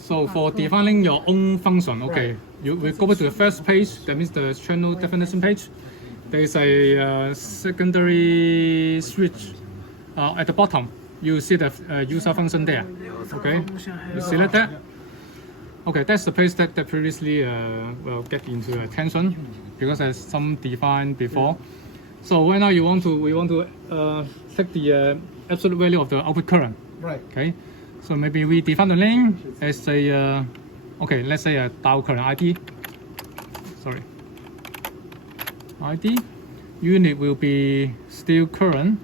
So for defining your own function, okay, you will go back to the first page. That means the channel definition page. There is a secondary switch at the bottom. You see the user function there. Okay, you select that. Okay, that's the place that previously will get into attention because there's some defined before. So right now we want to take the absolute value of the output current. Right. Okay. So maybe we define the name as a okay, let's say a dial current ID. Sorry. ID. Unit will be still current.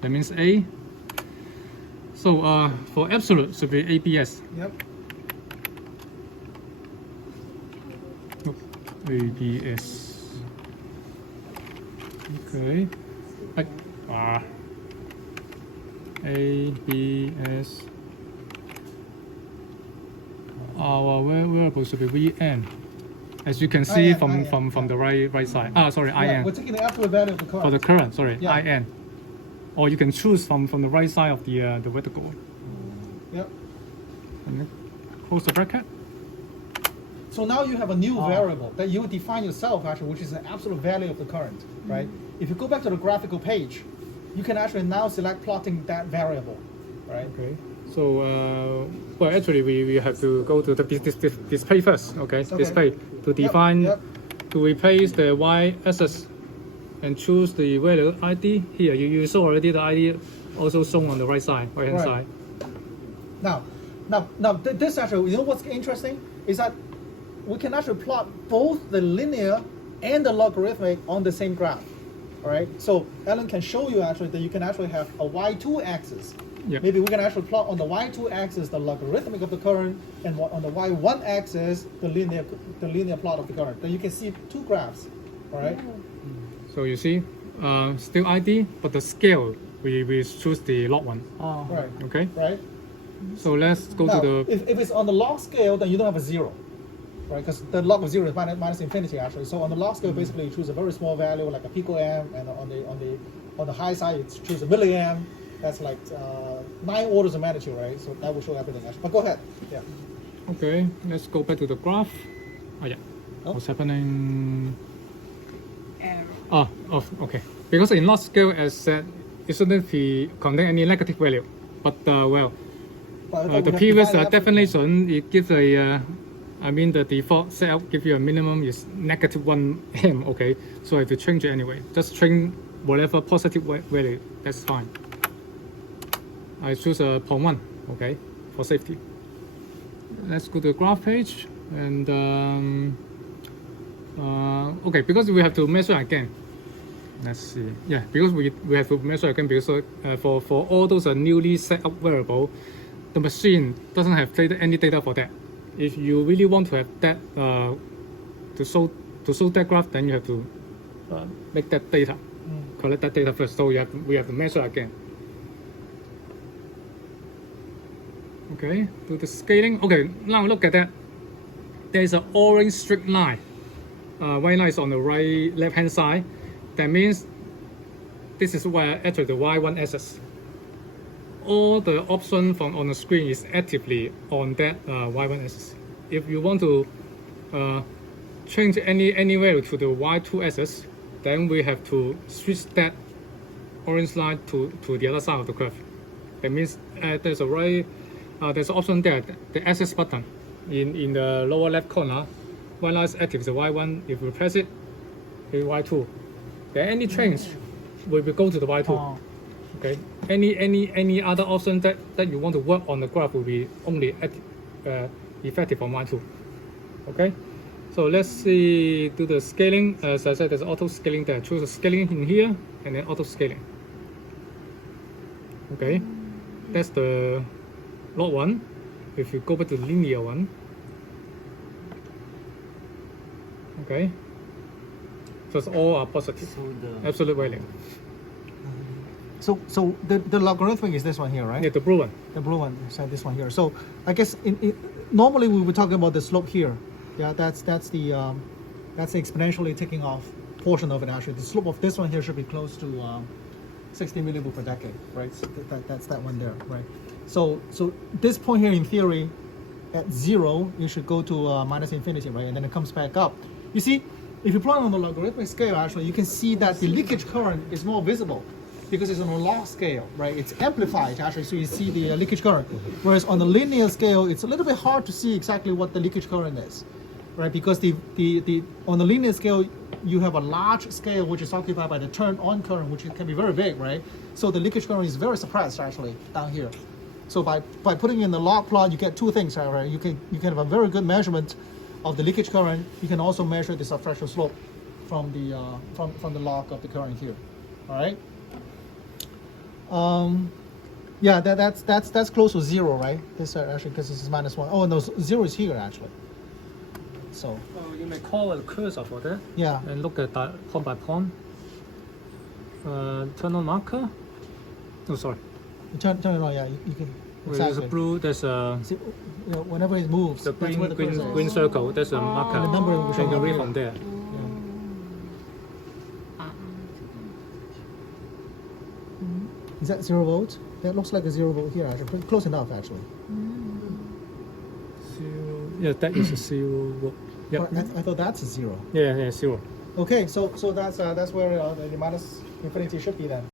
That means A. So for absolute should be ABS. Yep. ABS. Okay. ABS. Our variable should be VN. As you can see from the right side. Sorry, Yeah, IN. we're taking the absolute value of the current. For the current, sorry, Yeah. IN. Or you can choose from the right side of the vertical. Yep. And then close the bracket. So now you have a new variable that you define yourself actually, which is the absolute value of the current, right? If you go back to the graphical page, you can actually now select plotting that variable, right? Okay. So well, actually we have to go to the display first. Okay. Display to define to replace the y-axis and choose the value ID. Here you saw already the ID also shown on the right hand side. Now this actually, you know what's interesting is that we can actually plot both the linear and the logarithmic on the same graph. All right. So Alan can show you actually that you can actually have a y2 axis. Yep. Maybe we can actually plot on the y2 axis the logarithmic of the current, and on the y1 axis the linear plot of the current. Then you can see two graphs. All right. So you see, still ID, but the scale we choose the log one. Right. Okay. Right. So let's go Now, to the. if it's on the log scale, then you don't have a zero, right? Because the log of zero is minus infinity actually. So on the log scale, basically you choose a very small value like a picoamp, and on the high side you choose a milliamp. That's like 9 orders of magnitude, right? So that will show everything actually. But go ahead. Yeah. Okay, let's go back to the graph. Yeah. Oh. What's happening? Error. Okay. Because in log scale, as said, it shouldn't contain any negative value. But the previous definition, it gives a, the default setup gives you a minimum is -1 m. Okay, so I have to change it anyway. Just change whatever positive value. That's fine. I choose a 0.1. Okay, for safety. Let's go to the graph page and okay, because we have to measure again. Let's see. Yeah, because we have to measure again because for all those newly set up variable, the machine doesn't have any data for that. If you really want to have that to show that graph, then you have to make that data, collect that data first. So we have to measure again. Okay, do the scaling. Okay, now look at that. There is an orange straight line. White line is on the left hand side. That means this is where actually the y1 axis. All the options on the screen is actively on that y1 axis. If you want to change any value to the y2 axis, then we have to switch that orange line to the other side of the curve. That means there's an option there, the access button in the lower left corner. One line is active, the y1. If we press it, it's y2. Then any change will go to the y2. Okay. Any other option that you want to work on the graph will be only effective on y2. Okay. So let's see, do the scaling. As I said, there's auto scaling there. Choose the scaling in here and then auto scaling. Okay. That's the log one. If you go back to the linear one. Okay. So all are positive. So the Absolute value. So the logarithmic is this one here, right? Yeah, the blue one. The blue one, so this one here. So I guess normally we were talking about the slope here. Yeah, that's the exponentially taking off portion of it actually. The slope of this one here should be close to 60 milliboost per decade, right? So that's that one there, right? So this point here in theory, at 0, you should go to minus infinity, right? And then it comes back up. You see, if you plot on the logarithmic scale, actually, you can see that the leakage current is more visible because it's on a log scale, right? It's amplified, actually, so you see the leakage current. Whereas on the linear scale, it's a little bit hard to see exactly what the leakage current is, right? Because on the linear scale, you have a large scale which is occupied by the turn-on current, which can be very big, right? So the leakage current is very suppressed, actually, down here. So by putting in the log plot, you get two things, right? You can have a very good measurement of the leakage current. You can also measure the subthreshold slope from the log of the current here. All right. Yeah, that's close to 0, right? This actually, because this is -1. Oh, no, 0 is here actually. So you may call a cursor for that. yeah, And look at that point by point. Turn on marker. Oh, sorry. turn it on. Yeah, you can. There's a Exactly. blue. There's a See, whenever it moves, the that's where the cursor is. green circle. There's a marker. The number will You show can up read here. from there. Is that 0 volt? That looks like a 0 volt here. Actually, pretty close enough actually. Zero. Yeah, that is a 0. Yeah. But I thought that's a 0. Yeah, 0. Okay, so that's where the minus infinity should be then.